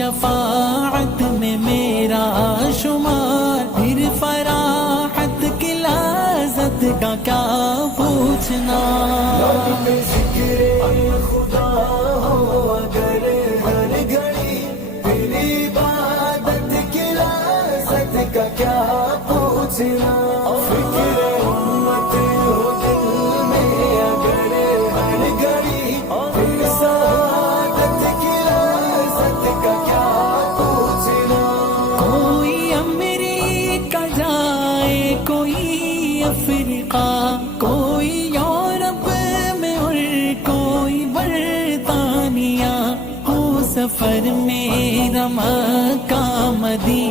شفاعت میں میرا شمار، پھر فراحت کی لذت کا کیا پوچھنا۔ ذکر خدا ہو اگر ہر گھڑی، پھر عبادت کی لذت کا کیا پوچھنا۔ فکر امت ہو دل میں اگر ہر گھڑی، پھر سعادت کی لذت کا کیا پوچھنا۔ کوئی امریکہ جائے، کوئی افریقہ، کوئی یورپ میں اور کوئی برطانیہ، ہو سفر میرا مکہ مدینہ